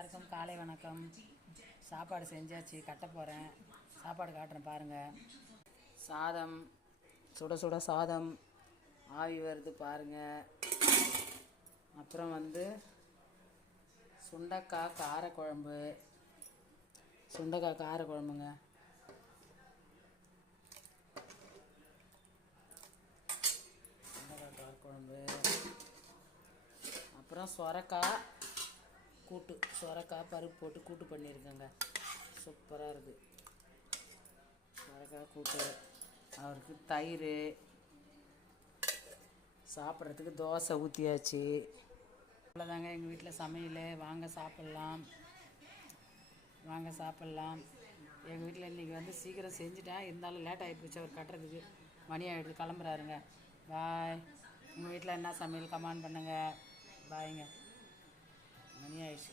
எல்லாருக்கும் காலை வணக்கம். சாப்பாடு செஞ்சாச்சு, கட்ட போகிறேன். சாப்பாடு காட்டுறேன் பாருங்கள். சாதம், சுட சுட சாதம் ஆவி வருது பாருங்கள். அப்புறம் சுண்டைக்காய் காரக்குழம்பு, சுண்டைக்காய் காரக்குழம்புங்க. சுண்டைக்காய் காரக்குழம்பு. அப்புறம் சொரக்காய் கூட்டு, சொரக்காய் பருப்பு போட்டு கூட்டு பண்ணியிருக்கேங்க. சூப்பராக இருக்குது சொரக்காய் கூட்டு. அவருக்கு தயிர், சாப்பிட்றதுக்கு தோசை ஊற்றியாச்சு. அவ்வளோதாங்க எங்கள் வீட்டில் சமையல். வாங்க சாப்பிட்லாம், வாங்க சாப்பிட்லாம். எங்கள் வீட்டில் இன்றைக்கி சீக்கிரம் செஞ்சுட்டேன், இருந்தாலும் லேட் ஆகி போச்சு. அவர் கட்டுறதுக்கு மணி ஆகிடுது, கிளம்புறாருங்க. பாய். உங்கள் வீட்டில் என்ன சமையல் கமெண்ட் பண்ணுங்கள். பாய்ங்க. மணி ஆயிடுச்சு.